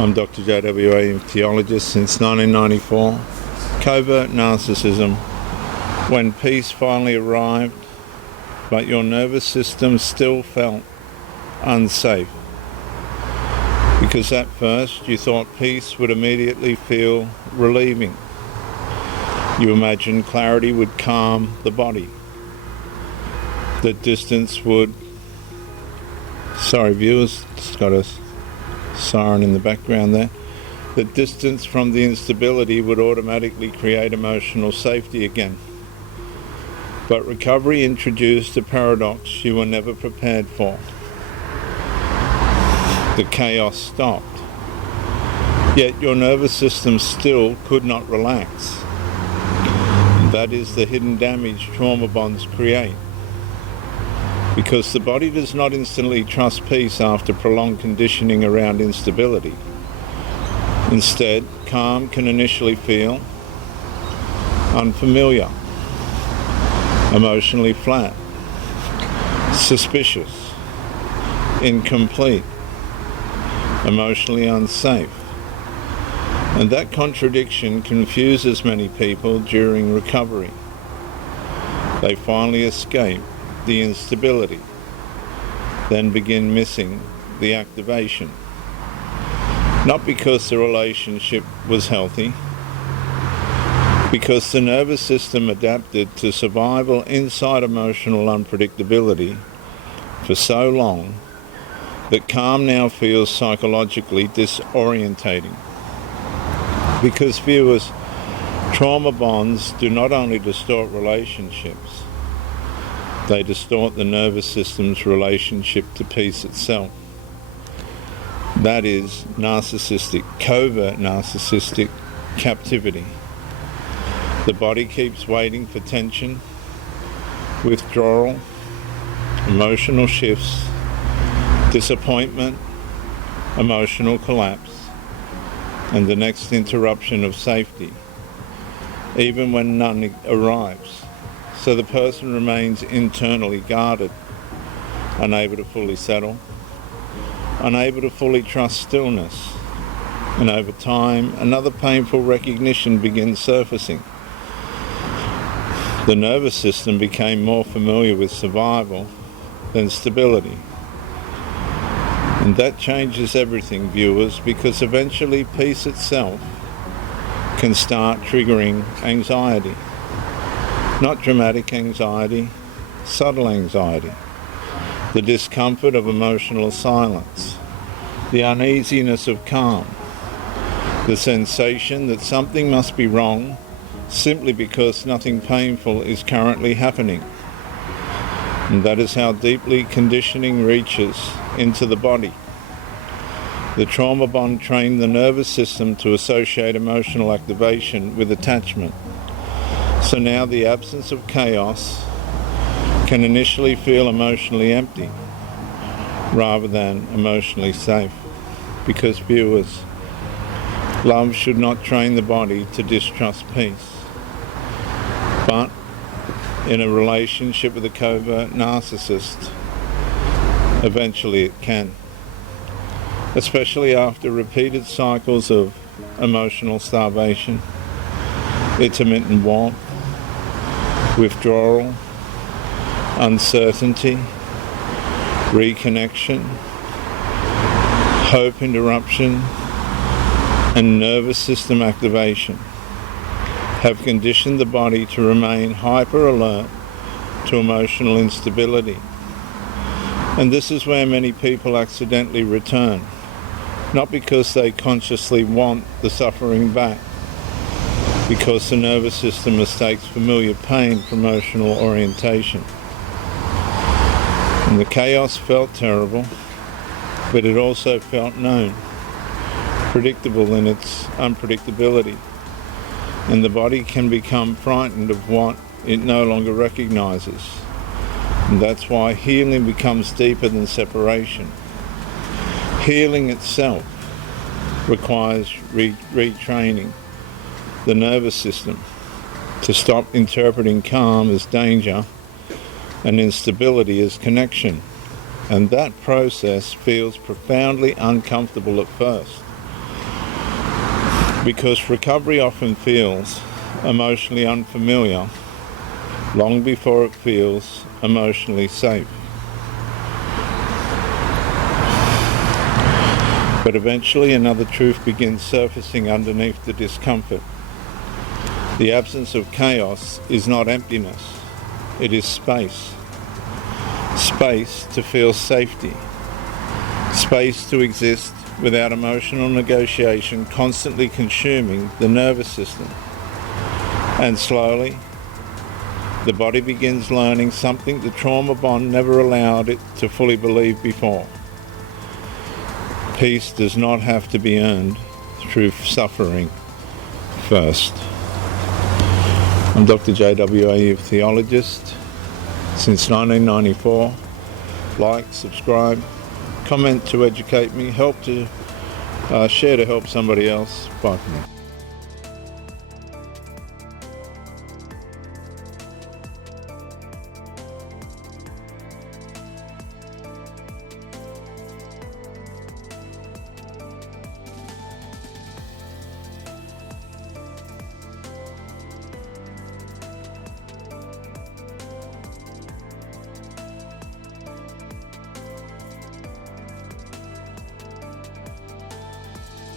I'm Dr. JWA, Theologist since 1994. Covert Narcissism. When peace finally arrived, but your nervous system still felt unsafe. Because at first you thought peace would immediately feel relieving. You imagined clarity would calm the body. That distance would... Sorry viewers, just got a siren in the background there. The distance from the instability would automatically create emotional safety again. But recovery introduced a paradox you were never prepared for. The chaos stopped. Yet your nervous system still could not relax. That is the hidden damage trauma bonds create. Because the body does not instantly trust peace after prolonged conditioning around instability. Instead, calm can initially feel unfamiliar, emotionally flat, suspicious, incomplete, emotionally unsafe. And that contradiction confuses many people during recovery. They finally escape the instability, then begin missing the activation. Not because the relationship was healthy, because the nervous system adapted to survival inside emotional unpredictability for so long that calm now feels psychologically disorientating. Because viewers, trauma bonds do not only distort relationships, they distort the nervous system's relationship to peace itself. That is narcissistic, covert narcissistic captivity. The body keeps waiting for tension, withdrawal, emotional shifts, disappointment, emotional collapse, and the next interruption of safety, even when none arrives. So the person remains internally guarded, unable to fully settle, unable to fully trust stillness. And over time, another painful recognition begins surfacing. The nervous system became more familiar with survival than stability. And that changes everything, viewers, because eventually peace itself can start triggering anxiety. Not dramatic anxiety, subtle anxiety. The discomfort of emotional silence. The uneasiness of calm. The sensation that something must be wrong simply because nothing painful is currently happening. And that is how deeply conditioning reaches into the body. The trauma bond trained the nervous system to associate emotional activation with attachment. So now the absence of chaos can initially feel emotionally empty rather than emotionally safe. Because viewers, love should not train the body to distrust peace. But in a relationship with a covert narcissist, eventually it can. Especially after repeated cycles of emotional starvation, intermittent warmth, withdrawal, uncertainty, reconnection, hope interruption, and nervous system activation have conditioned the body to remain hyper alert to emotional instability. And this is where many people accidentally return, not because they consciously want the suffering back, because the nervous system mistakes familiar pain for emotional orientation. And the chaos felt terrible, but it also felt known, predictable in its unpredictability. And the body can become frightened of what it no longer recognizes. And that's why healing becomes deeper than separation. Healing itself requires retraining the nervous system to stop interpreting calm as danger and instability as connection. And that process feels profoundly uncomfortable at first. because recovery often feels emotionally unfamiliar long before it feels emotionally safe. But eventually another truth begins surfacing underneath the discomfort. The absence of chaos is not emptiness, it is space. Space to feel safety. Space to exist without emotional negotiation constantly consuming the nervous system. And slowly, the body begins learning something the trauma bond never allowed it to fully believe before. Peace does not have to be earned through suffering first. I'm Dr. J.W. Ayoub, Theologist, since 1994. Like, subscribe, comment to educate me, share to help somebody else. Bye for now.